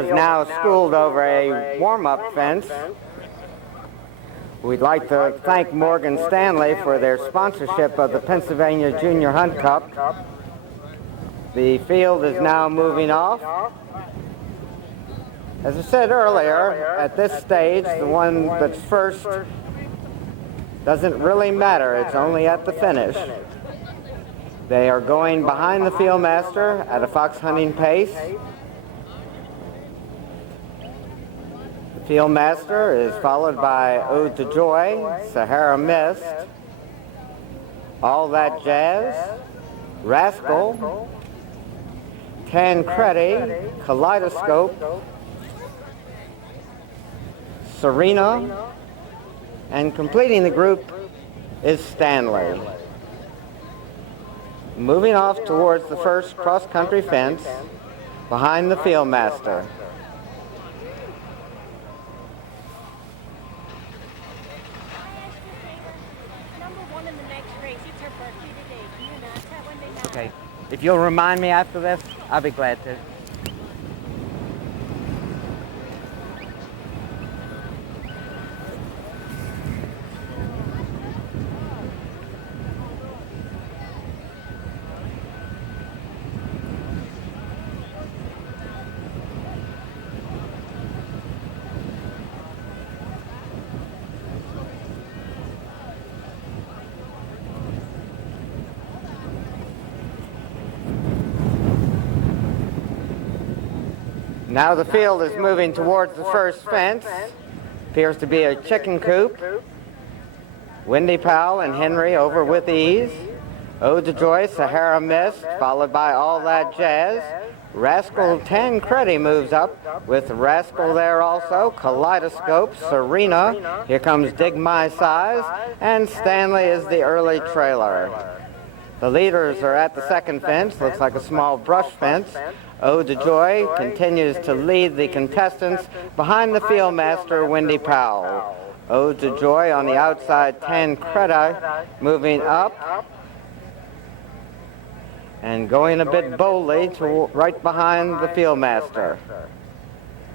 is now schooled over a warm-up fence. We'd like to thank Morgan Stanley for their sponsorship of the Pennsylvania Junior Hunt Cup. The field is now moving off. As I said earlier, at this stage, the one that's first doesn't really matter. It's only at the finish. They are going behind the fieldmaster at a fox hunting pace. The fieldmaster is followed by Ode to Joy, Sahara Mist, All That Jazz, Rascal, Tancredi, Kaleidoscope, Serena, and completing the group is Stanley. Moving off towards the first cross-country fence behind the fieldmaster. Okay, if you'll remind me after this, I'll be glad to. Now the field is moving towards the first fence. Appears to be a chicken coop. Windy Powell and Henry over with ease. Ode to Joy, Sahara Mist, followed by All That Jazz. Rascal Tancredi moves up with Rascal there also. Kaleidoscope, Serena. Here comes Dig My Size. And Stanley is the early trailer. The leaders are at the second fence. Looks like a small brush fence. Ode to Joy continues to lead the contestants behind the fieldmaster, Windy Powell. Ode to Joy on the outside, Tancredi moving up and going a bit boldly to right behind the fieldmaster.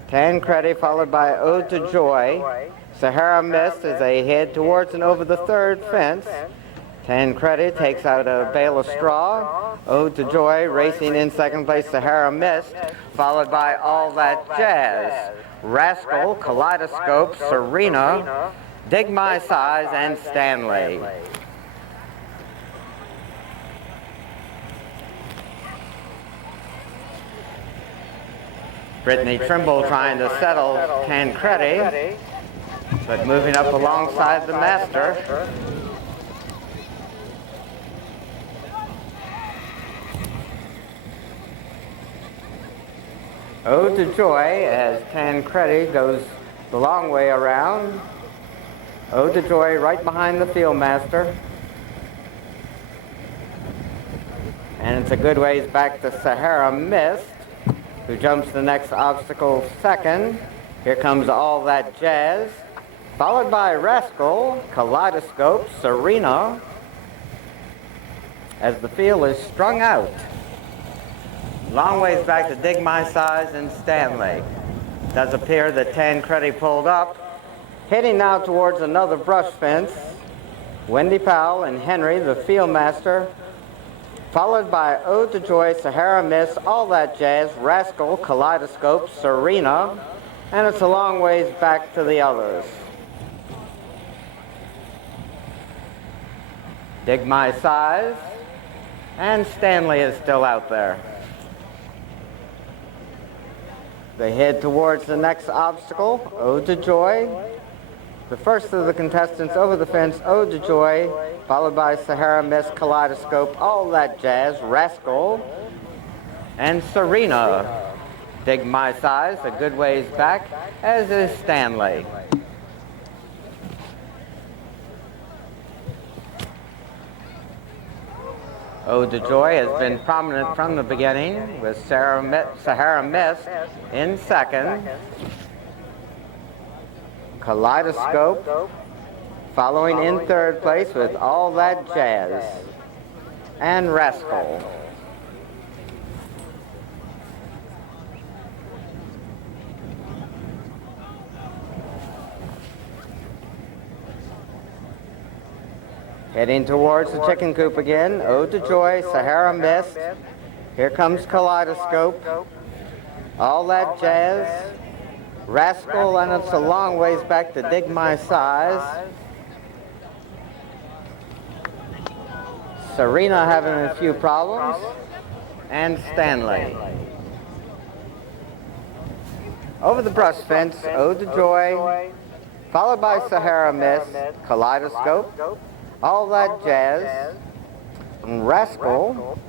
Tancredi followed by Ode to Joy. Sahara Mist as they head towards and over the third fence. Tancredi takes out a bale of straw. Ode to Joy racing in second place, Sahara Mist, followed by All That Jazz. Rascal, Kaleidoscope, Serena, Dig My Size, and Stanley. Brittany Trimble trying to settle Tancredi, but moving up alongside the master. Ode to Joy as Tancredi goes the long way around. Ode to Joy right behind the fieldmaster. And it's a good ways back to Sahara Mist, who jumps the next obstacle second. Here comes All That Jazz, followed by Rascal, Kaleidoscope, Serena, as the field is strung out. Long ways back to Dig My Size and Stanley. It does appear that Tancredi pulled up. Heading now towards another brush fence. Windy Powell and Henry, the fieldmaster, followed by Ode to Joy, Sahara Mist, All That Jazz, Rascal, Kaleidoscope, Serena, and it's a long ways back to the others. Dig My Size, and Stanley is still out there. They head towards the next obstacle, Ode to Joy. The first of the contestants over the fence, Ode to Joy, followed by Sahara Mist, Kaleidoscope, All That Jazz, Rascal, and Serena. Dig My Size, a good ways back, as is Stanley. Ode to Joy has been prominent from the beginning, with Sahara Mist in second. Kaleidoscope following in third place with All That Jazz. And Rascal. Heading towards the chicken coop again. Ode to Joy, Sahara Mist. Here comes Kaleidoscope. All That Jazz. Rascal, and it's a long ways back to Dig My Size. Serena having a few problems. And Stanley. Over the brush fence, Ode to Joy, followed by Sahara Mist, Kaleidoscope, All That Jazz, and Rascal.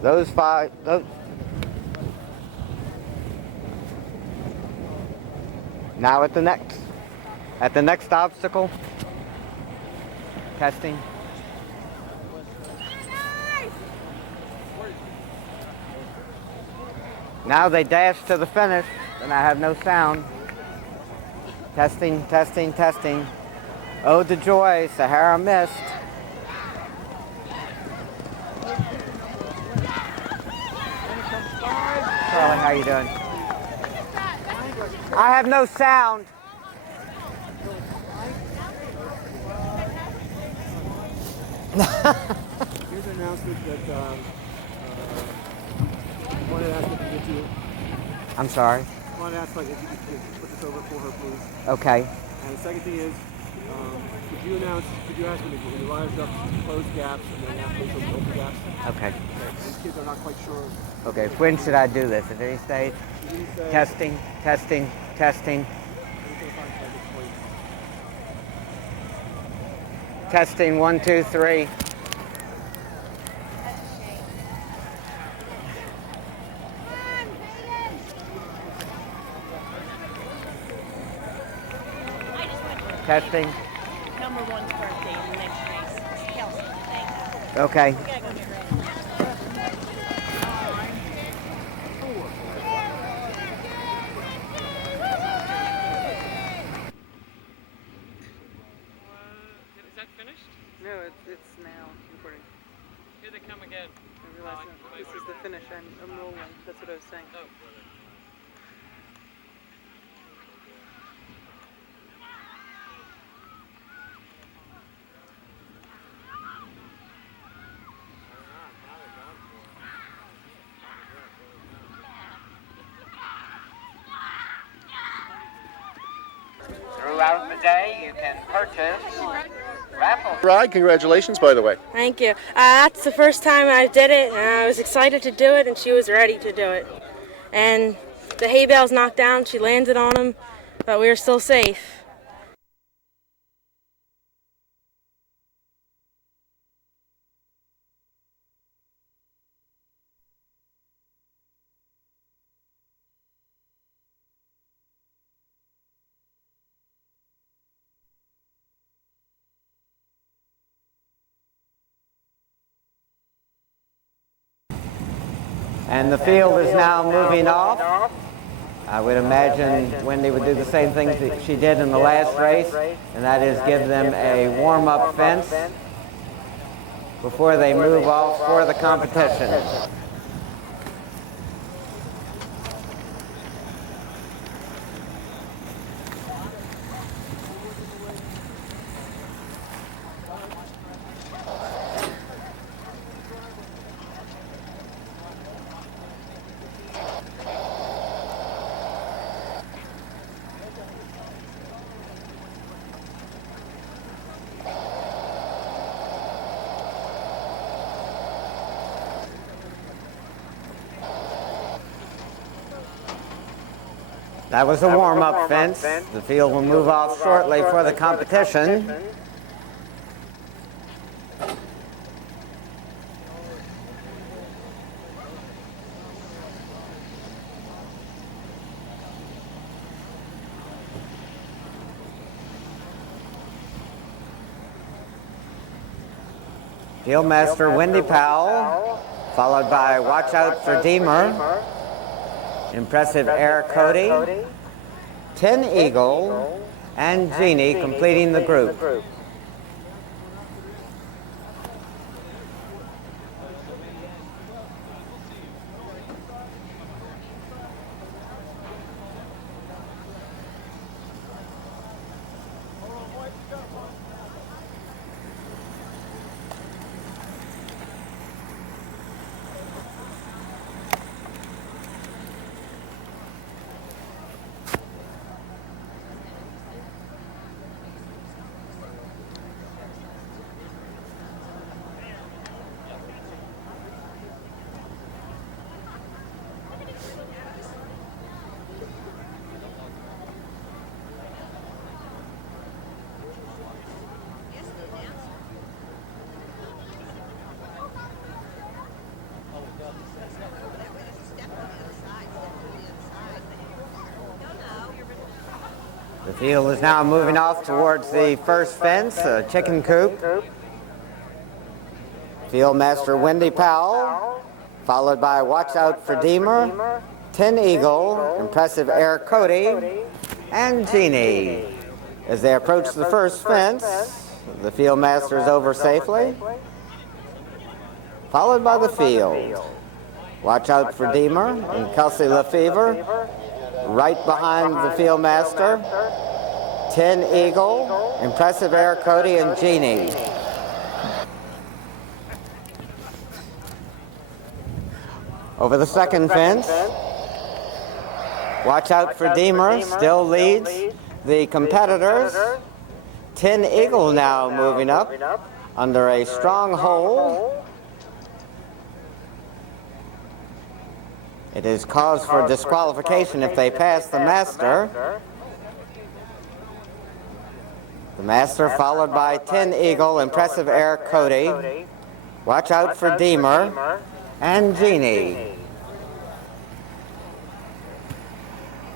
Those five. Now at the next obstacle. Testing. Now they dash to the finish, and I have no sound. Testing, testing, testing. Ode to Joy, Sahara Mist. Charlie, how you doing? I have no sound. Here's an announcement that I wanted to ask if you could do. I'm sorry. I wanted to ask if you could put this over for her, please. Okay. And the second thing is, could you ask me if it lines up closed gaps and then after some open gaps? Okay. These kids are not quite sure. Okay, when should I do this? At any stage? Testing, testing, testing. Testing, 1, 2, 3. Testing. Number one's birthday in the next race. Kelsey, thank you. Okay. We gotta go get ready. Is that finished? No, it's now recording. Here they come again. I realized this is the finish. I'm rolling. That's what I was saying. Oh. Throughout the day, you can purchase raffle. Ride, congratulations, by the way. Thank you. That's the first time I did it, and I was excited to do it, and she was ready to do it. And the hay bales knocked down, she landed on them, but we were still safe. And the field is now moving off. I would imagine Wendy would do the same thing that she did in the last race, and that is give them a warm-up fence before they move off for the competition. That was a warm-up fence. The field will move off shortly for the competition. Fieldmaster Wendy Powell, followed by Watch Out for Deemer. Impressive Air Cody, Tin Eagle, and Jeannie completing the group. Field is now moving off towards the first fence, a chicken coop. Field master Wendy Powell, followed by Watch Out for Deemer, Tin Eagle, Impressive Air Cody, and Jeannie. As they approach the first fence, the field master is over safely, followed by the field. Watch Out for Deemer and Kelsey Lefevre, right behind the field master. Tin Eagle, Impressive Air Cody, and Jeannie. Over the second fence, Watch Out for Deemer still leads the competitors. Tin Eagle now moving up under a strong hold. It is cause for disqualification if they pass the master. The master followed by Tin Eagle, Impressive Air Cody, Watch Out for Deemer, and Jeannie.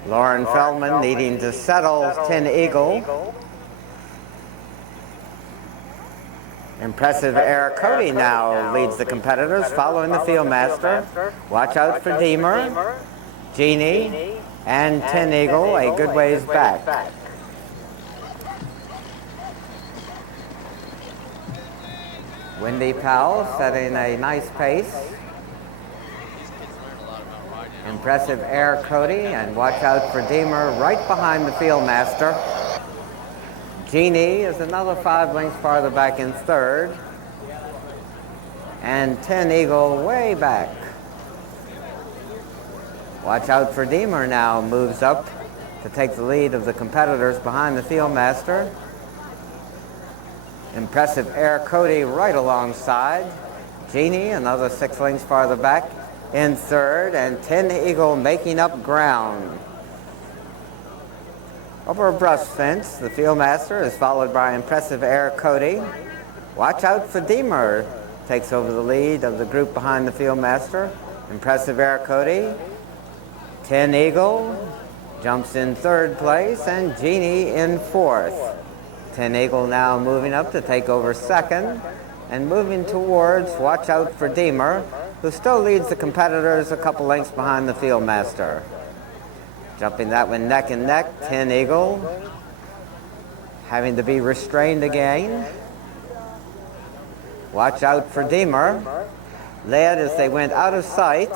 Lauren Feldman needing to settle Tin Eagle. Impressive Air Cody now leads the competitors, following the field master. Watch Out for Deemer, Jeannie, and Tin Eagle a good ways back. Wendy Powell setting a nice pace. Impressive Air Cody and Watch Out for Deemer right behind the field master. Jeannie is another 5 lengths farther back in third. And Tin Eagle way back. Watch Out for Deemer now moves up to take the lead of the competitors behind the field master. Impressive Air Cody right alongside. Jeannie another 6 lengths farther back in third, and Tin Eagle making up ground. Over a brush fence, the field master is followed by Impressive Air Cody. Watch Out for Deemer takes over the lead of the group behind the field master. Impressive Air Cody. Tin Eagle jumps in third place, and Jeannie in fourth. Tin Eagle now moving up to take over second, and moving towards Watch Out for Deemer, who still leads the competitors a couple lengths behind the field master. Jumping that one neck and neck, Tin Eagle having to be restrained again. Watch Out for Deemer led as they went out of sight.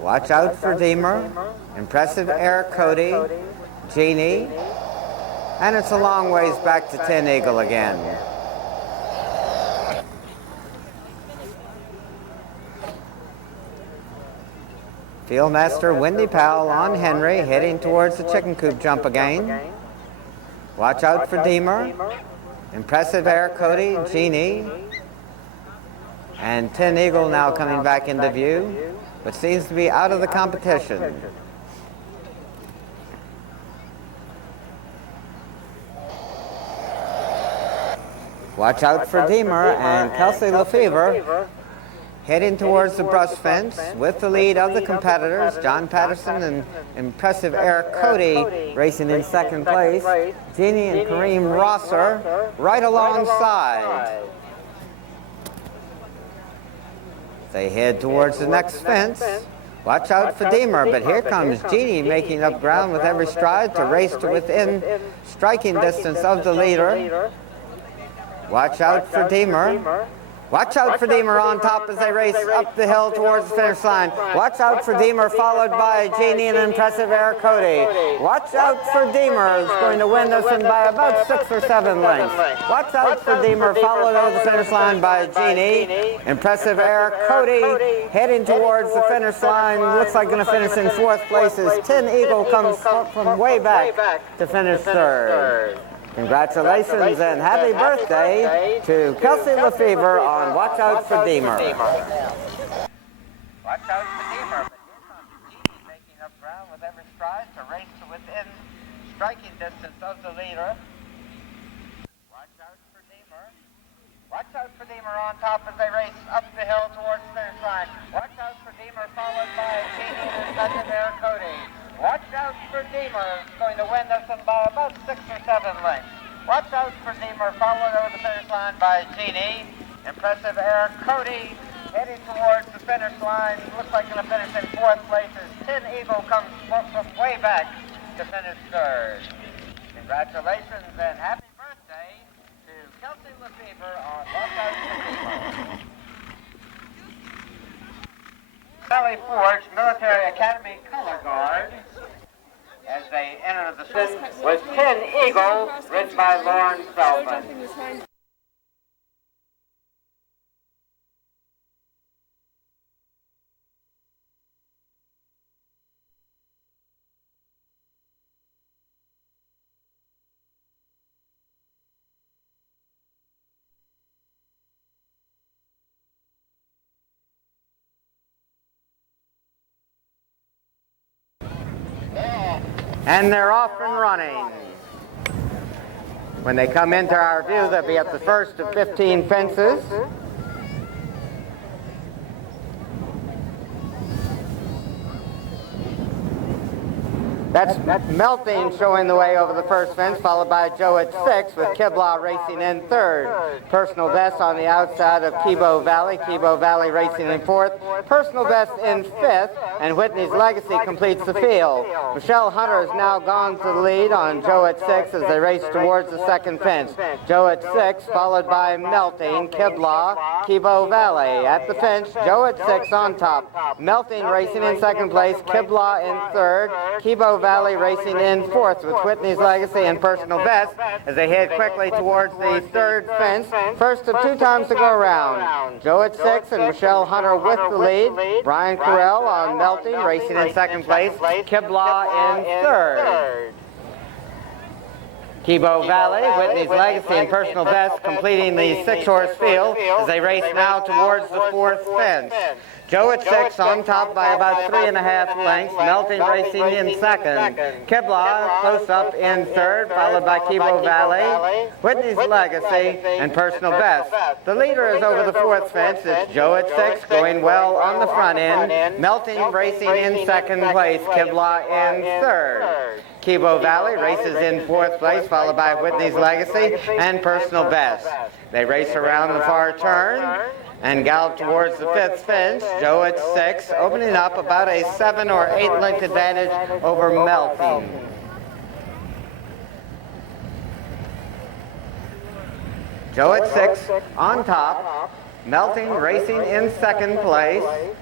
Watch Out for Deemer, Impressive Air Cody, Jeannie, and it's a long ways back to Tin Eagle again. Field master Wendy Powell on Henry, heading towards the chicken coop jump again. Watch Out for Deemer, Impressive Air Cody, Jeannie, and Tin Eagle now coming back into view, but seems to be out of the competition. Watch Out for Deemer and Kelsey Lefevre heading towards the brush fence with the lead of the competitors. John Patterson and Impressive Air Cody racing in second place. Jeannie and Kareem Rosser right alongside. They head towards the next fence. Watch Out for Deemer, but here comes Jeannie making up ground with every stride to race to within striking distance of the leader. Watch Out for Deemer. Watch Out for Deemer on top as they race up the hill towards the finish line. Watch Out for Deemer, followed by Jeannie and Impressive Air Cody. Watch Out for Deemer is going to win this one by about 6 or 7 lengths. Watch Out for Deemer, followed over the finish line by Jeannie. Impressive Air Cody heading towards the finish line. Looks like going to finish in fourth place as Tin Eagle comes from way back to finish third. Congratulations and happy birthday to Kelsey Lefevre on Watch Out for Deemer. Watch Out for Deemer, but here comes Jeannie making up ground with every stride to race to within striking distance of the leader. Watch Out for Deemer. Watch out for Deemer on top as they race up the hill towards the finish line. Watch out for Deemer, followed by Athenian and second there, Choate. Watch out for Deemer, going to win this one by about 6 or 7 lengths. Watch out for Deemer, followed over the finish line by Genie. Impressive air, Choate heading towards the finish line. Looks like going to finish in 4th place as Tin Eagle comes from way back to finish 3rd. Congratulations and happy birthday to Kelsey Lefevre on Watch Out for Deemer. Valley Forge Military Academy Color Guard as they enter the season was Tin Eagle, ridden by Lauren Feldman. And they're off and running. When they come into our view, they'll be at the first of 15 fences. That's Melting showing the way over the first fence, followed by Choate 6 with Kiblaw racing in 3rd. Personal best on the outside of Kibo Valley. Kibo Valley racing in 4th. Personal best in 5th, and Whitney's Legacy completes the field. Michelle Hunter has now gone to the lead on Choate 6 as they race towards the second fence. Choate 6 followed by Melting, Kiblaw, Kibo Valley. At the fence, Choate 6 on top. Melting racing in 2nd place, Kiblaw in 3rd. Kibo Valley racing in 4th with Whitney's Legacy and Personal Best as they head quickly towards the 3rd fence. First of 2 times to go around. Choate 6 and Michelle Hunter with the lead. Brian Carell on Melting racing in 2nd place. Kiblaw in 3rd. Kibo Valley, Whitney's Legacy and Personal Best completing the 6-horse field as they race now towards the 4th fence. Choate 6 on top by about 3.5 lengths. Melting racing in 2nd. Kiblaw close up in 3rd, followed by Kibo Valley, Whitney's Legacy, and Personal Best. The leader is over the 4th fence. It's Choate 6 going well on the front end. Melting racing in 2nd place. Kiblaw in 3rd. Kibo Valley races in 4th place, followed by Whitney's Legacy and Personal Best. They race around the far turn and gallop towards the 5th fence. Choate 6 opening up about a 7 or 8 length advantage over Melting. Choate 6 on top. Melting racing in 2nd place.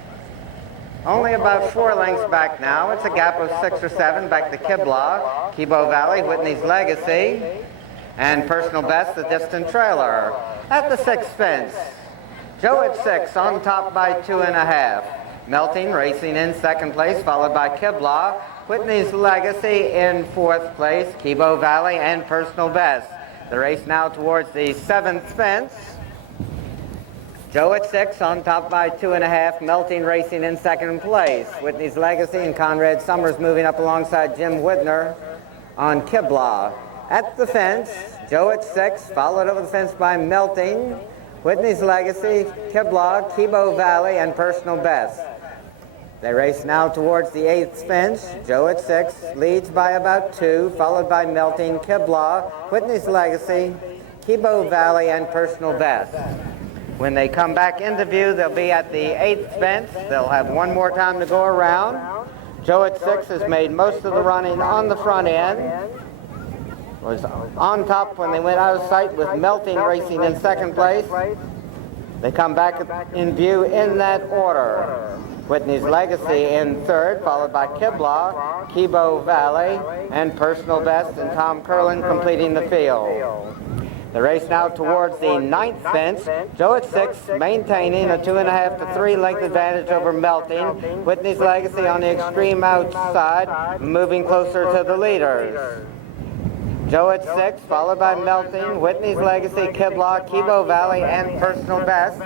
Only about 4 lengths back now. It's a gap of 6 or 7 back to Kiblaw, Kibo Valley, Whitney's Legacy, and Personal Best, the distant trailer. At the 6th fence, Choate 6 on top by 2.5. Melting racing in 2nd place, followed by Kiblaw, Whitney's Legacy in 4th place, Kibo Valley, and Personal Best. The race now towards the 7th fence. Choate 6 on top by 2.5, Melting racing in 2nd place. Whitney's Legacy and Conrad Summers moving up alongside Jim Whitner on Kiblaw. At the fence, Choate 6 followed over the fence by Melting, Whitney's Legacy, Kiblaw, Kibo Valley, and Personal Best. They race now towards the 8th fence. Choate 6 leads by about 2, followed by Melting, Kiblaw, Whitney's Legacy, Kibo Valley, and Personal Best. When they come back into view, they'll be at the 8th fence. They'll have one more time to go around. Choate 6 has made most of the running on the front end. Was on top when they went out of sight with Melting racing in 2nd place. They come back in view in that order. Whitney's Legacy in 3rd, followed by Kiblaw, Kibo Valley, and Personal Best, and Tom Curlin completing the field. The race now towards the 9th fence. Choate 6 maintaining a 2.5 to 3 length advantage over Melting. Whitney's Legacy on the extreme outside, moving closer to the leaders. Choate 6 followed by Melting, Whitney's Legacy, Kiblaw, Kibo Valley, and Personal Best.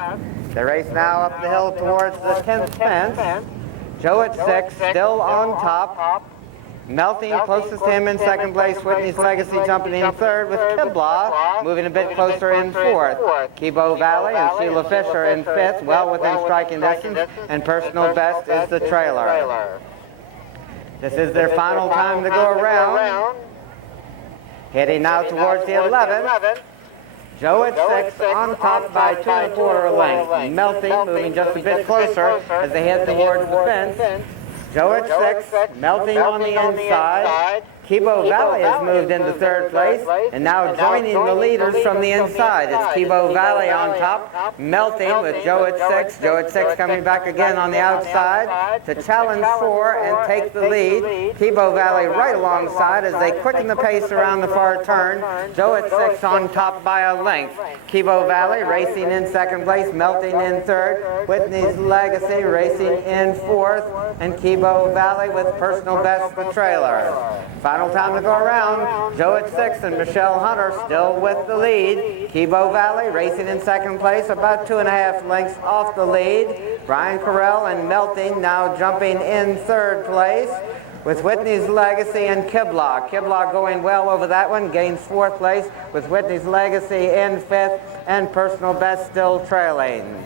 The race now up the hill towards the 10th fence. Choate 6 still on top. Melting closest to him in second place. Whitney's Legacy jumping in third with Kiblaw moving a bit closer in fourth. Kibo Valley and Sheila Fisher in fifth, well within striking distance, and personal best is the trailer. This is their final time to go around. Heading now towards the 11th. Choate 6 on top by 2 1/4 lengths. Melting moving just a bit closer as they head towards the fence. Choate 6 melting on the inside. Kibo Valley has moved into third place and now joining the leaders from the inside. It's Kibo Valley on top, melting with Choate 6. Choate 6 coming back again on the outside to challenge 4 and take the lead. Kibo Valley right alongside as they quicken the pace around the far turn. Choate 6 on top by a length. Kibo Valley racing in second place, melting in third. Whitney's Legacy racing in fourth, and Kibo Valley with personal best the trailer. Final time to go around. Choate 6 and Michelle Hunter still with the lead. Kibo Valley racing in second place, about 2 1/2 lengths off the lead. Brian Carell and Melting now jumping in third place with Whitney's Legacy and Kiblaw. Kiblaw going well over that one, gains fourth place with Whitney's Legacy in fifth, and personal best still trailing.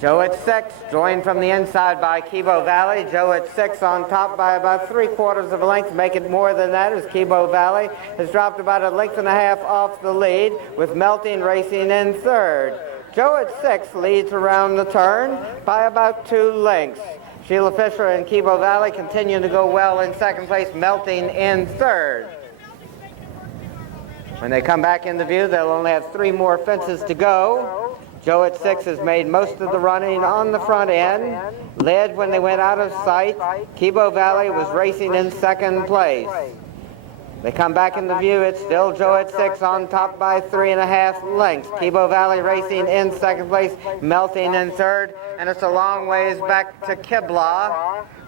Choate 6 joined from the inside by Kibo Valley. Choate 6 on top by about 3/4 of a length. Make it more than that as Kibo Valley has dropped about 1 1/2 lengths off the lead with Melting racing in third. Choate 6 leads around the turn by about 2 lengths. Sheila Fisher and Kibo Valley continue to go well in second place, Melting in third. When they come back into view, they'll only have 3 more fences to go. Choate 6 has made most of the running on the front end, led when they went out of sight. Kibo Valley was racing in second place. They come back into view, it's still Choate 6 on top by 3 1/2 lengths. Kibo Valley racing in second place, Melting in third, and it's a long ways back to Kiblaw,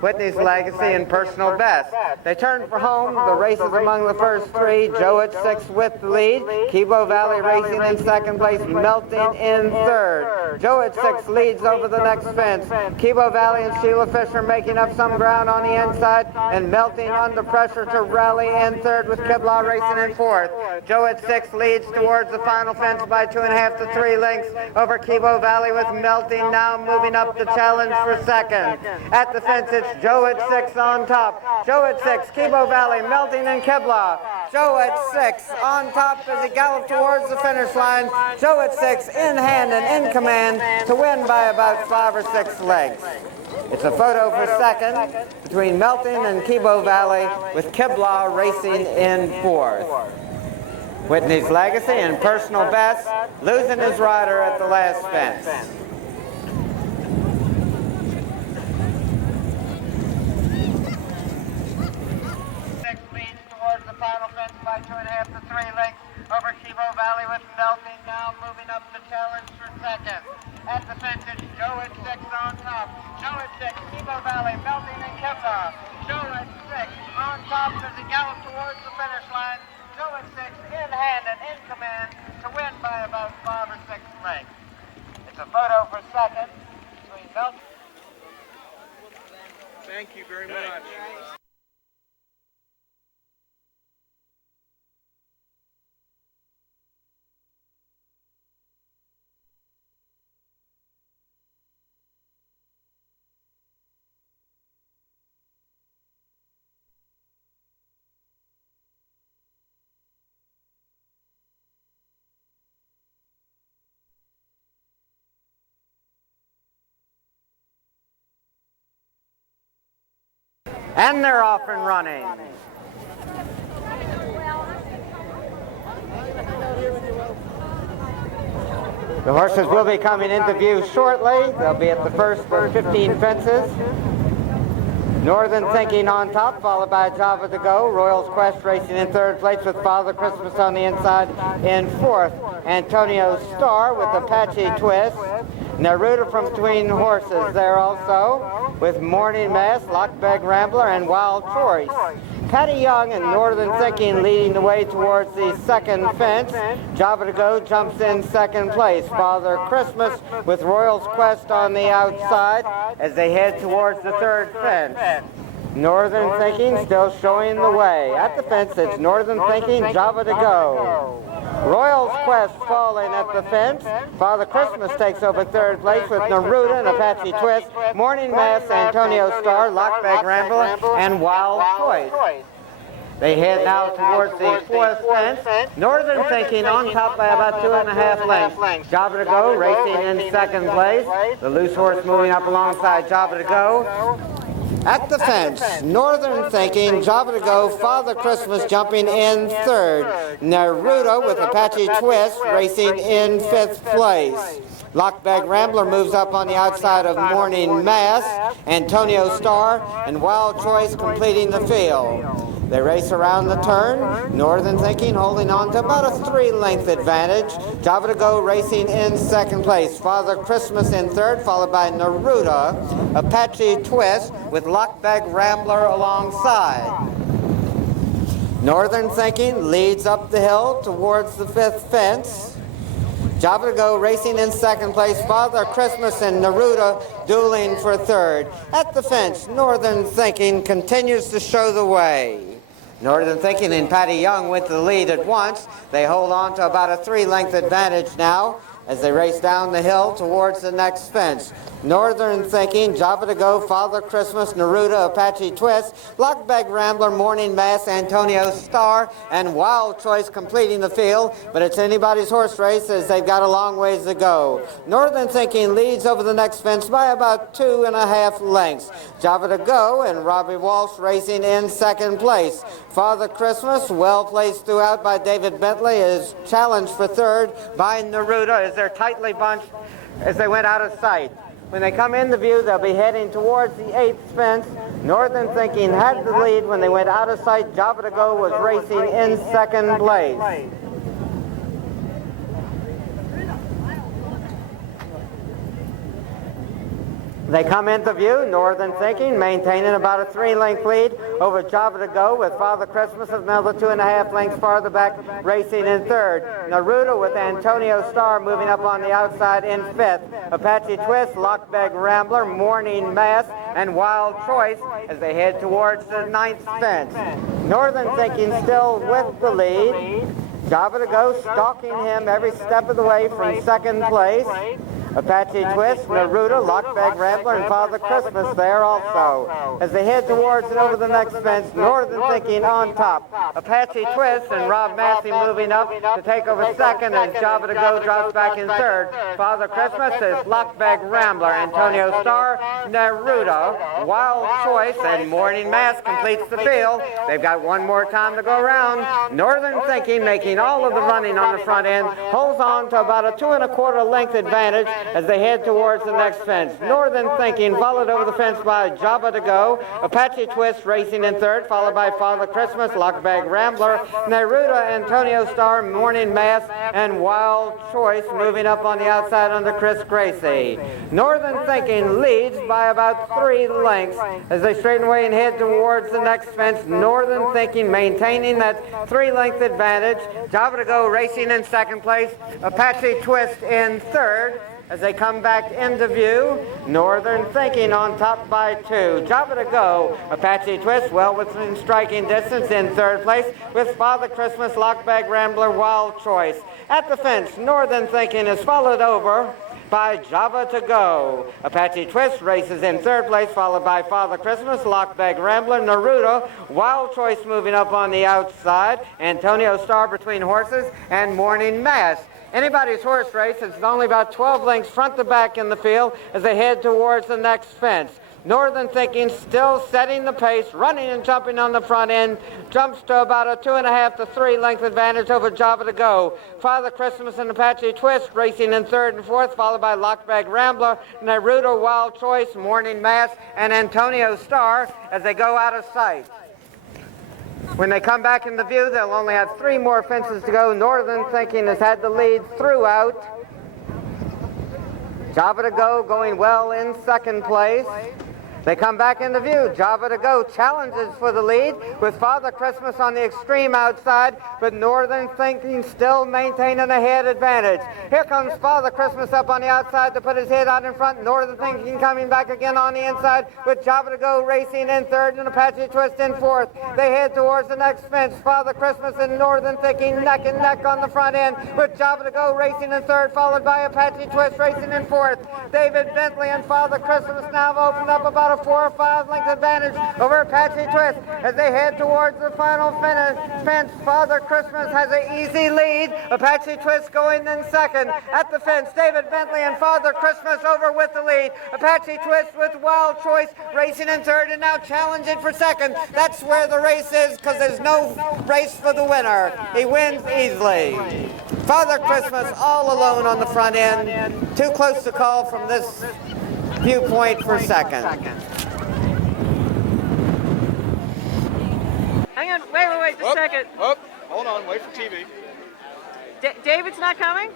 Whitney's Legacy and personal best. They turn for home. The race is among the first 3. Choate 6 with the lead. Kibo Valley racing in second place, Melting in third. Choate 6 leads over the next fence. Kibo Valley and Sheila Fisher making up some ground on the inside, and Melting under pressure to rally in third with Kiblaw racing in fourth. Choate 6 leads towards the final fence by 2 1/2 to 3 lengths over Kibo Valley with Melting now moving up the challenge for second. At the fence, it's Choate 6 on top. Choate 6, Kibo Valley, Melting and Kiblaw. Choate 6 on top as he gallops towards the finish line. Choate 6 in hand and in command to win by about 5 or 6 lengths. It's a photo for second between Melting and Kibo Valley with Kiblaw racing in fourth. Whitney's Legacy and personal best losing his rider at the last fence. Final fence by 2 1/2 to 3 lengths over Kibo Valley with Melting now moving up the challenge for second. At the fence, it's Choate 6 on top. Choate 6, Kibo Valley, Melting and Kiblaw. Choate 6 on top as he gallops towards the finish line. Choate 6 in hand and in command to win by about 5 or 6 lengths. It's a photo for second between Melting. Thank you very much. And they're off and running. The horses will be coming into view shortly. They'll be at the first of 15 fences. Northern Thinking on top, followed by Java to Go. Royals Quest racing in third place with Father Christmas on the inside in fourth. Antonio Starr with Apache Twist. Neruda from between horses there also, with Morning Mass, Lockbag Rambler, and Wild Choice. Patty Young and Northern Thinking leading the way towards the second fence. Java to Go jumps in second place. Father Christmas with Royal's Quest on the outside as they head towards the third fence. Northern Thinking still showing the way. At the fence, it's Northern Thinking, Java to Go. Royal's Quest falling at the fence. Father Christmas takes over third place with Neruda and Apache Twist, Morning Mass, Antonio Star, Lockbag Rambler, and Wild Choice. They head now towards the fourth fence. Northern Thinking on top by about 2.5 lengths. Java to Go racing in second place. The loose horse moving up alongside Java to Go. At the fence, Northern Thinking, Java to Go, Father Christmas jumping in third. Neruda with Apache Twist racing in fifth place. Lockbag Rambler moves up on the outside of Morning Mass. Antonio Star and Wild Choice completing the field. They race around the turn. Northern Thinking holding on to about a 3-length advantage. Java to Go racing in second place. Father Christmas in third, followed by Neruda. Apache Twist with Lockbag Rambler alongside. Northern Thinking leads up the hill towards the fifth fence. Java to Go racing in second place. Father Christmas and Neruda dueling for third. At the fence, Northern Thinking continues to show the way. Northern Thinking and Patty Young with the lead at once. They hold on to about a 3-length advantage now as they race down the hill towards the next fence. Northern Thinking, Java to Go, Father Christmas, Neruda, Apache Twist, Lockbag Rambler, Morning Mass, Antonio Star, and Wild Choice completing the field, but it's anybody's horse race as they've got a long ways to go. Northern Thinking leads over the next fence by about 2.5 lengths. Java to Go and Robbie Walsh racing in second place. Father Christmas, well placed throughout by David Bentley, is challenged for third by Neruda as they're tightly bunched as they went out of sight. When they come into view, they'll be heading towards the 8th fence. Northern Thinking had the lead when they went out of sight. Java to Go was racing in second place. They come into view, Northern Thinking maintaining about a 3-length lead over Java to Go with Father Christmas another 2.5 lengths farther back racing in third. Neruda with Antonio Star moving up on the outside in fifth. Apache Twist, Lockbag Rambler, Morning Mass, and Wild Choice as they head towards the 9th fence. Northern Thinking still with the lead. Java to Go stalking him every step of the way from second place. Apache Twist, Neruda, Lockbag Rambler, and Father Christmas there also. As they head towards and over the next fence, Northern Thinking on top. Apache Twist and Rob Massey moving up to take over second, and Java to Go drops back in third. Father Christmas is Lockbag Rambler, Antonio Star, Neruda, Wild Choice, and Morning Mass completes the field. They've got one more time to go around. Northern Thinking making all of the running on the front end, holds on to about a 2.25 length advantage as they head towards the next fence. Northern Thinking followed over the fence by Java to Go, Apache Twist racing in third, followed by Father Christmas, Lockbag Rambler, Neruda, Antonio Star, Morning Mass, and Wild Choice moving up on the outside under Chris Gracie. Northern Thinking leads by about 3 lengths as they straighten away and head towards the next fence. Northern Thinking maintaining that 3-length advantage. Java to Go racing in second place, Apache Twist in third. As they come back into view, Northern Thinking on top by 2. Java to Go, Apache Twist well within striking distance in third place with Father Christmas, Lockbag Rambler, Wild Choice. At the fence, Northern Thinking is followed over by Java to Go. Apache Twist races in third place, followed by Father Christmas, Lockbag Rambler, Neruda, Wild Choice moving up on the outside, Antonio Star between horses, and Morning Mass. Anybody's horse race, it's only about 12 lengths front to back in the field as they head towards the next fence. Northern Thinking still setting the pace, running and jumping on the front end, jumps to about a 2.5 to 3 length advantage over Java to Go. Father Christmas and Apache Twist racing in third and fourth, followed by Lockbag Rambler, Neruda, Wild Choice, Morning Mass, and Antonio Star as they go out of sight. When they come back into view, they'll only have 3 more fences to go. Northern Thinking has had the lead throughout. Java to Go going well in second place. They come back into view. Java to Go challenges for the lead with Father Christmas on the extreme outside, but Northern Thinking still maintaining a head advantage. Here comes Father Christmas up on the outside to put his head out in front. Northern Thinking coming back again on the inside with Java to Go racing in third and Apache Twist in fourth. They head towards the next fence. Father Christmas and Northern Thinking neck and neck on the front end with Java to Go racing in third, followed by Apache Twist racing in fourth. David Bentley and Father Christmas now have opened up about a 4 or 5 length advantage over Apache Twist as they head towards the final fence. Father Christmas has an easy lead. Apache Twist going in second. At the fence, David Bentley and Father Christmas over with the lead. Apache Twist with Wild Choice racing in third and now challenging for second. That's where the race is because there's no race for the winner. He wins easily. Father Christmas all alone on the front end. Too close to call from this viewpoint for second. Hang on, wait, just a second. Hold on, wait for TV. David's not coming?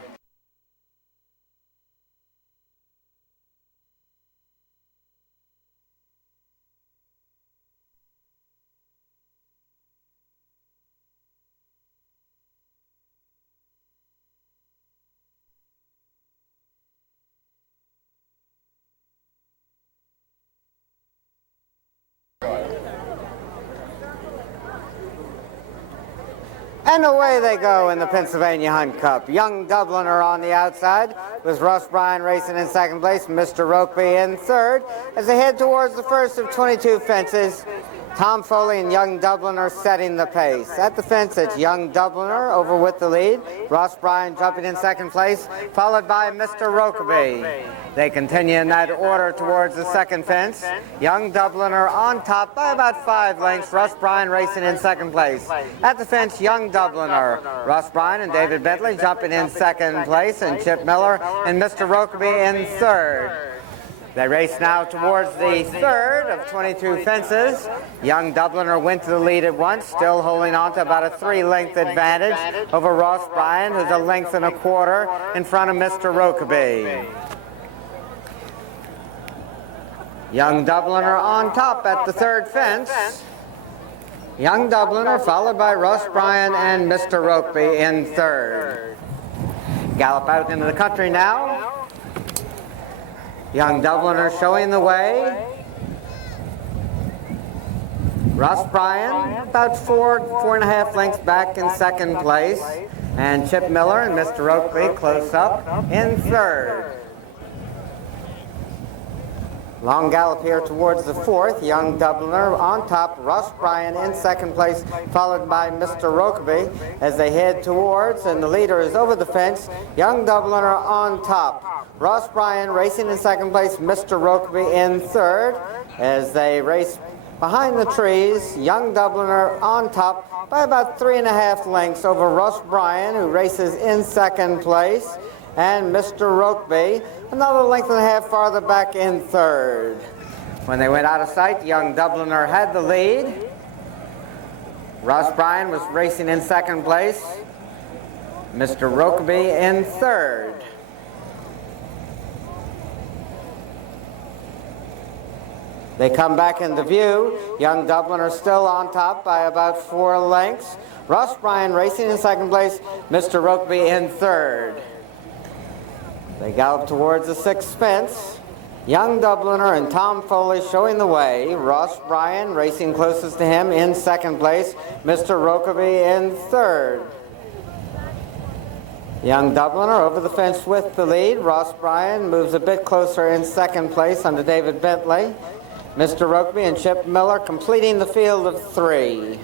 And away they go in the Pennsylvania Hunt Cup. Young Dubliner on the outside with Russ Bryan racing in second place, Mr. Rokeby in third. As they head towards the first of 22 fences, Tom Foley and Young Dubliner setting the pace. At the fence, it's Young Dubliner over with the lead. Ross Bryan jumping in second place, followed by Mr. Rokeby. They continue in that order towards the second fence. Young Dubliner on top by about 5 lengths. Russ Bryan racing in second place. At the fence, Young Dubliner. Russ Bryan and David Bentley jumping in second place, and Chip Miller and Mr. Rokeby in third. They race now towards the third of 22 fences. Young Dubliner went to the lead at once, still holding on to about a 3-length advantage over Ross Bryan, who's a length and a quarter in front of Mr. Rokeby. Young Dubliner on top at the third fence. Young Dubliner followed by Ross Bryan and Mr. Rokeby in third. Gallop out into the country now. Young Dubliner showing the way. Ross Bryan about 4.5 lengths back in second place. And Chip Miller and Mr. Rokeby close up in third. Long gallop here towards the fourth. Young Dubliner on top. Ross Bryan in second place, followed by Mr. Rokeby as they head towards, and the leader is over the fence. Young Dubliner on top. Ross Bryan racing in second place. Mr. Rokeby in third as they race behind the trees. Young Dubliner on top by about 3.5 lengths over Ross Bryan, who races in second place, and Mr. Rokeby another length and a half farther back in third. When they went out of sight, Young Dubliner had the lead. Ross Bryan was racing in second place. Mr. Rokeby in third. They come back into view. Young Dubliner still on top by about 4 lengths. Ross Bryan racing in second place. Mr. Rokeby in third. They gallop towards the sixth fence. Young Dubliner and Tom Foley showing the way. Ross Bryan racing closest to him in second place. Mr. Rokeby in third. Young Dubliner over the fence with the lead. Ross Bryan moves a bit closer in second place under David Bentley. Mr. Rokeby and Chip Miller completing the field of 3.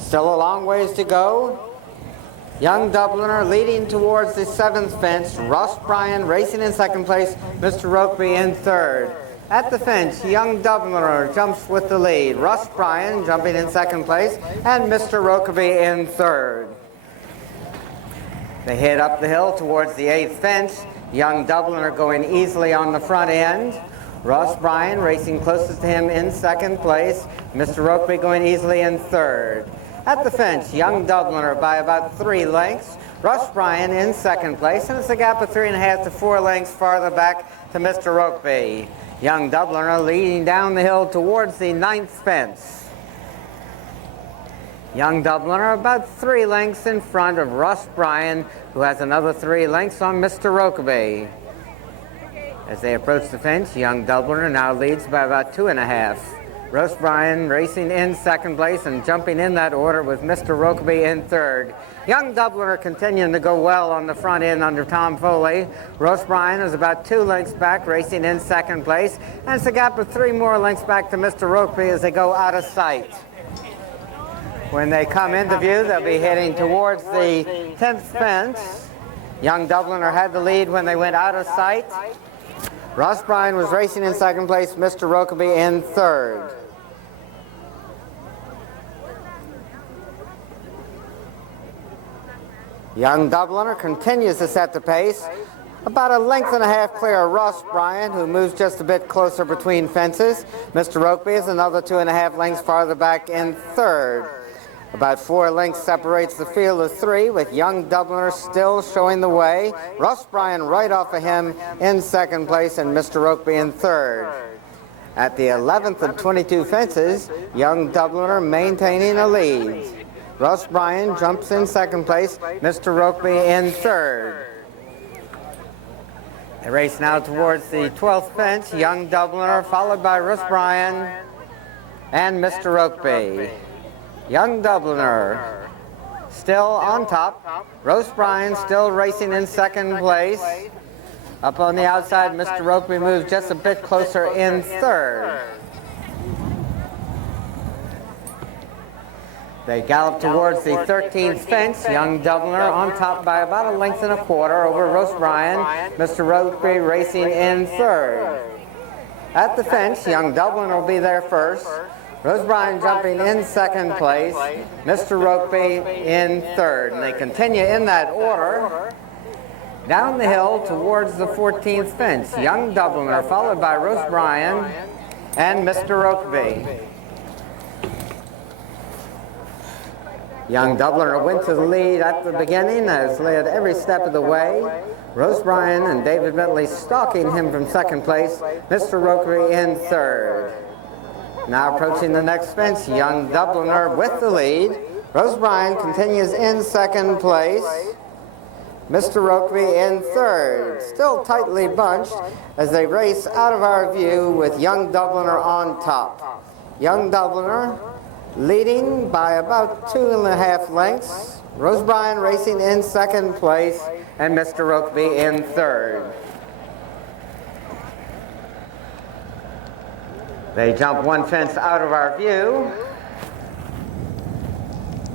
Still a long ways to go. Young Dubliner leading towards the 7th fence. Ross Bryan racing in second place. Mr. Rokeby in third. At the fence, Young Dubliner jumps with the lead. Ross Bryan jumping in second place, and Mr. Rokeby in third. They head up the hill towards the 8th fence. Young Dubliner going easily on the front end. Ross Bryan racing closest to him in second place. Mr. Rokeby going easily in third. At the fence, Young Dubliner by about 3 lengths. Ross Bryan in second place, and it's a gap of 3.5 to 4 lengths farther back to Mr. Rokeby. Young Dubliner leading down the hill towards the 9th fence. Young Dubliner about 3 lengths in front of Russ Bryan, who has another 3 lengths on Mr. Rokeby. As they approach the fence, Young Dubliner now leads by about 2.5. Russ Bryan racing in 2nd place and jumping in that order with Mr. Rokeby in 3rd. Young Dubliner continuing to go well on the front end under Tom Foley. Russ Bryan is about 2 lengths back, racing in 2nd place. And it's a gap of 3 more lengths back to Mr. Rokeby as they go out of sight. When they come into view, they'll be heading towards the 10th fence. Young Dubliner had the lead when they went out of sight. Russ Bryan was racing in 2nd place, Mr. Rokeby in 3rd. Young Dubliner continues to set the pace. About 1.5 lengths clear of Russ Bryan, who moves just a bit closer between fences. Mr. Rokeby is another 2.5 lengths farther back in 3rd. About 4 lengths separates the field of 3, with Young Dubliner still showing the way. Russ Bryan right off of him in 2nd place, and Mr. Rokeby in 3rd. At the 11th of 22 fences, Young Dubliner maintaining a lead. Russ Bryan jumps in 2nd place, Mr. Rokeby in 3rd. They race now towards the 12th fence. Young Dubliner followed by Russ Bryan and Mr. Rokeby. Young Dubliner still on top. Russ Bryan still racing in 2nd place. Up on the outside, Mr. Rokeby moves just a bit closer in 3rd. They gallop towards the 13th fence. Young Dubliner on top by about 1.25 lengths over Russ Bryan. Mr. Rokeby racing in 3rd. At the fence, Young Dubliner will be there first. Russ Bryan jumping in 2nd place. Mr. Rokeby in 3rd. And they continue in that order down the hill towards the 14th fence. Young Dubliner followed by Russ Bryan and Mr. Rokeby. Young Dubliner went to the lead at the beginning, has led every step of the way. Russ Bryan and David Bentley stalking him from 2nd place. Mr. Rokeby in 3rd. Now approaching the next fence, Young Dubliner with the lead. Russ Bryan continues in 2nd place. Mr. Rokeby in 3rd. Still tightly bunched as they race out of our view with Young Dubliner on top. Young Dubliner leading by about 2.5 lengths. Russ Bryan racing in 2nd place and Mr. Rokeby in 3rd. They jump 1 fence out of our view.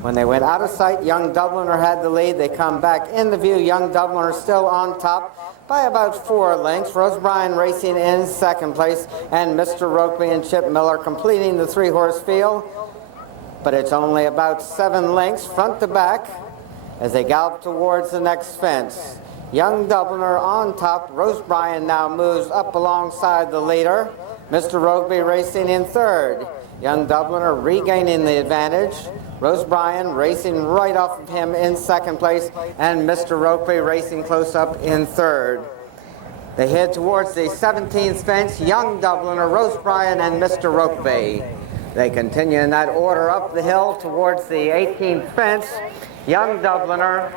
When they went out of sight, Young Dubliner had the lead. They come back in the view. Young Dubliner still on top by about 4 lengths. Russ Bryan racing in 2nd place, and Mr. Rokeby and Chip Miller completing the 3-horse field. But it's only about 7 lengths front to back as they gallop towards the next fence. Young Dubliner on top. Russ Bryan now moves up alongside the leader. Mr. Rokeby racing in 3rd. Young Dubliner regaining the advantage. Russ Bryan racing right off of him in 2nd place, and Mr. Rokeby racing close up in 3rd. They head towards the 17th fence. Young Dubliner, Russ Bryan, and Mr. Rokeby. They continue in that order up the hill towards the 18th fence. Young Dubliner,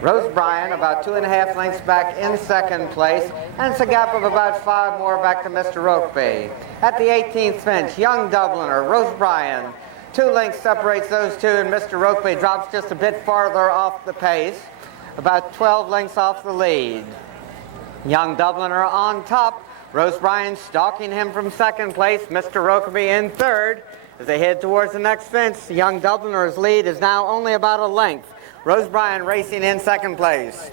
Russ Bryan about 2.5 lengths back in 2nd place, and it's a gap of about 5 more back to Mr. Rokeby. At the 18th fence, Young Dubliner, Russ Bryan, 2 lengths separates those two, and Mr. Rokeby drops just a bit farther off the pace, about 12 lengths off the lead. Young Dubliner on top. Russ Bryan stalking him from 2nd place. Mr. Rokeby in 3rd. As they head towards the next fence, Young Dubliner's lead is now only about 1 length. Russ Bryan racing in 2nd place.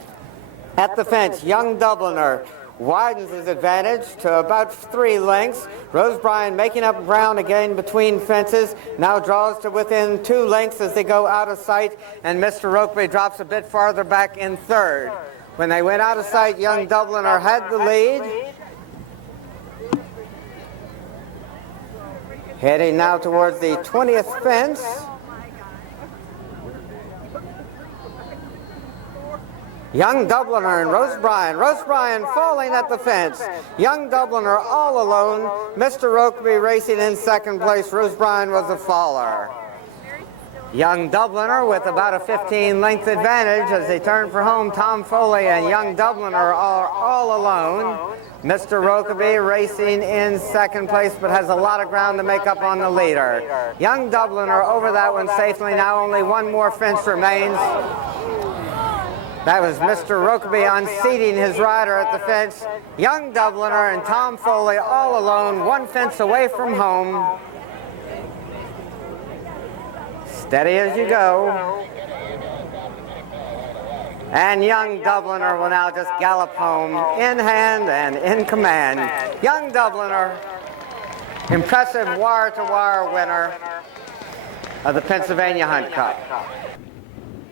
At the fence, Young Dubliner widens his advantage to about 3 lengths. Russ Bryan making up ground again between fences. Now draws to within 2 lengths as they go out of sight, and Mr. Rokeby drops a bit farther back in 3rd. When they went out of sight, Young Dubliner had the lead. Heading now towards the 20th fence. Young Dubliner and Rose Bryan. Rose Bryan falling at the fence. Young Dubliner all alone. Mr. Rokeby racing in second place. Rose Bryan was a faller. Young Dubliner with about a 15-length advantage as they turn for home. Tom Foley and Young Dubliner are all alone. Mr. Rokeby racing in second place, but has a lot of ground to make up on the leader. Young Dubliner over that one safely. Now only one more fence remains. That was Mr. Rokeby unseating his rider at the fence. Young Dubliner and Tom Foley all alone, one fence away from home. Steady as you go. And Young Dubliner will now just gallop home in hand and in command. Young Dubliner, impressive wire-to-wire winner of the Pennsylvania Hunt Cup.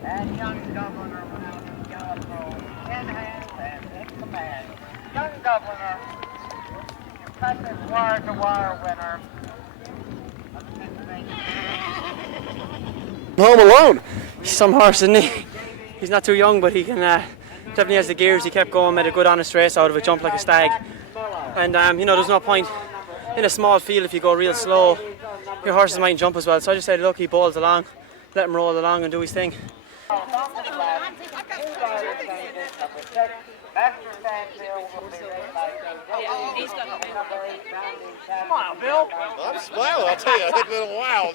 And Young Dubliner will now just gallop home in hand and in command. Young Dubliner, impressive wire-to-wire winner of the Pennsylvania Home alone. He's some horse, isn't he? He's not too young, but he can definitely has the gears. He kept going, made a good honest race out of it, jumped like a stag. And you know, there's no point in a small field if you go real slow. Your horses might jump as well. So I just said, look, he bowls along, let him roll along and do his thing. Come on, Bill. I'm smiling, I'll tell you. I think it's been a while.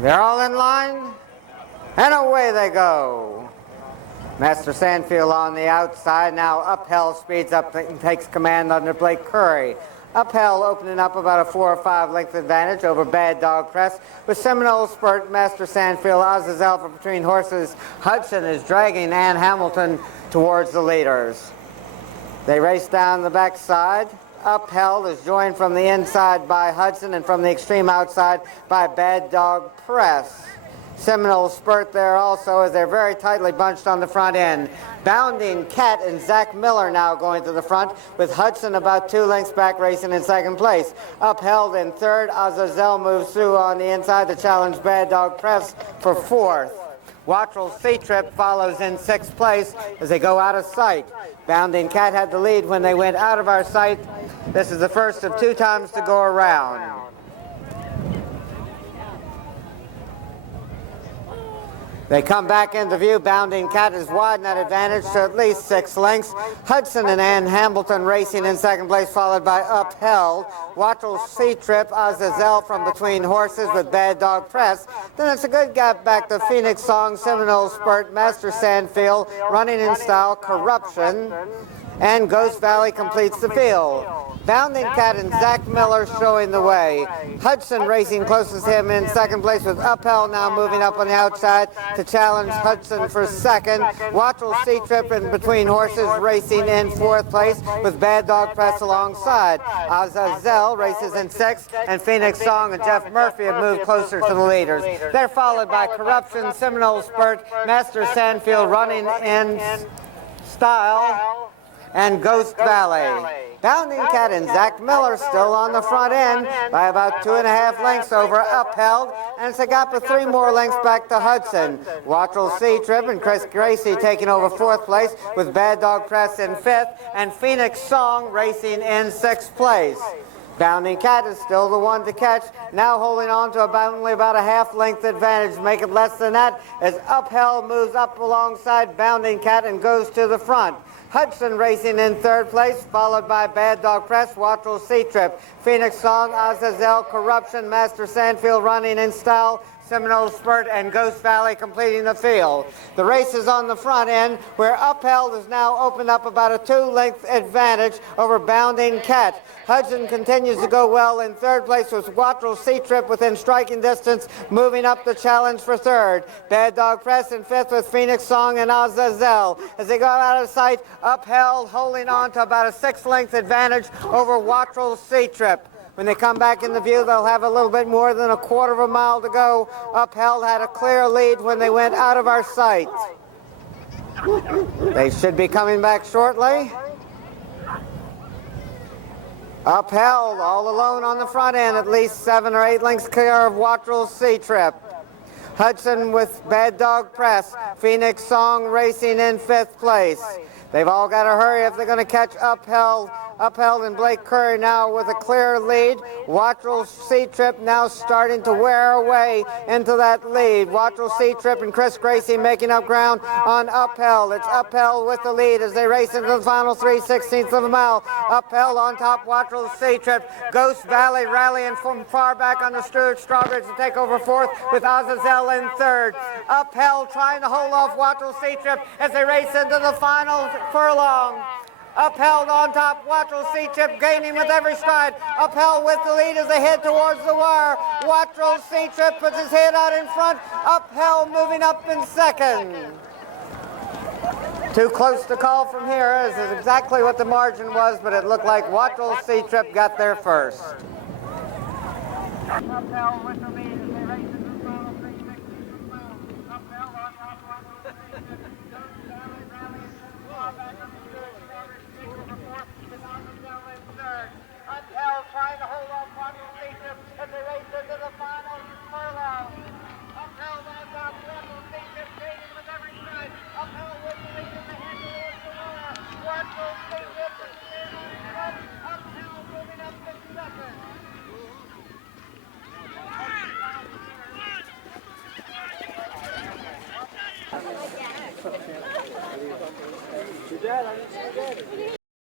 They're all in line, and away they go. Master Sandfield on the outside. Now Uphill speeds up and takes command under Blake Curry. Uphill opening up about a 4 or 5 length advantage over Bad Dog Press. With Seminole Spurt, Master Sandfield, Azazel for between horses. Hudson is dragging Ann Hamilton towards the leaders. They race down the backside. Upheld is joined from the inside by Hudson and from the extreme outside by Bad Dog Press. Seminole Spurt there also as they're very tightly bunched on the front end. Bounding Cat and Zach Miller now going to the front with Hudson about 2 lengths back racing in second place. Upheld in third. Azazel moves through on the inside to challenge Bad Dog Press for fourth. Wattrell's C-Trip follows in 6th place as they go out of sight. Bounding Cat had the lead when they went out of our sight. This is the first of 2 times to go around. They come back into view. Bounding Cat is widening that advantage to at least 6 lengths. Hudson and Ann Hamilton racing in second place, followed by Upheld. Wattrell's C-Trip, Azazel from between horses with Bad Dog Press. Then it's a good gap back to Phoenix Song, Seminole Spurt, Master Sandfield, Running in Style, Corruption, and Ghost Valley completes the field. Bounding Cat and Zach Miller showing the way. Hudson racing closest to him in second place with Upheld now moving up on the outside to challenge Hudson for second. Wattrell C-Trip in between horses racing in 4th place with Bad Dog Press alongside. Azazel races in 6th and Phoenix Song and Jeff Murphy have moved closer to the leaders. They're followed by Corruption, Seminole Spurt, Master Sandfield Running in Style, and Ghost Valley. Bounding Cat and Zach Miller still on the front end by about 2.5 lengths over Upheld, and it's a gap of 3 more lengths back to Hudson. Wattrell C-Trip and Chris Gracie taking over 4th place with Bad Dog Press in 5th, and Phoenix Song racing in 6th place. Bounding Cat is still the one to catch, now holding on to only about a half-length advantage, make it less than that as Upheld moves up alongside Bounding Cat and goes to the front. Hudson racing in 3rd place, followed by Bad Dog Press, Wattrell C-Trip, Phoenix Song, Azazel, Corruption, Master Sandfield Running in Style, Seminole Spurt and Ghost Valley completing the field. The race is on the front end, where Upheld has now opened up about a 2-length advantage over Bounding Cat. Hudson continues to go well in third place, with Watrel Sea-Trip within striking distance, moving up the challenge for third. Bad Dog Press in fifth with Phoenix Song and Azazel. As they go out of sight, Upheld holding on to about a 6-length advantage over Watrel Sea-Trip. When they come back in the view, they'll have a little bit more than a quarter of a mile to go. Upheld had a clear lead when they went out of our sight. They should be coming back shortly. Upheld all alone on the front end, at least 7 or 8 lengths clear of Watrel Sea-Trip. Hudson with Bad Dog Press. Phoenix Song racing in 5th place. They've all got to hurry if they're going to catch Upheld. Upheld and Blake Curry now with a clear lead. Watrel Sea-Trip now starting to wear away into that lead. Watrel Sea-Trip and Chris Gracie making up ground on Upheld. It's Upheld with the lead as they race into the final 3/16 of a mile. Upheld on top, Watrel Sea-Trip. Ghost Valley rallying from far back on the Strawbridge to take over 4th with Azazel in 3rd. Upheld trying to hold off Watrel Sea-Trip as they race into the final furlong. Upheld on top, Watrel Sea-Trip gaining with every stride. Upheld with the lead as they head towards the wire. Watrel Sea-Trip puts his head out in front. Upheld moving up in 2nd. Too close to call from here. This is exactly what the margin was, but it looked like Watrel Sea-Trip got there first. Upheld with the lead as they race into the final 3/16 of a mile. Upheld on top, Watrel Sea-Trip. Upheld trying to hold off Watrel Sea-Trip as they race into the final furlong. Upheld on top, Watrel Sea-Trip gaining with every stride. Upheld with the lead in the head towards the wire. Watrel Sea-Trip is in on front. Upheld moving up to 2nd. Your dad, I didn't see your dad.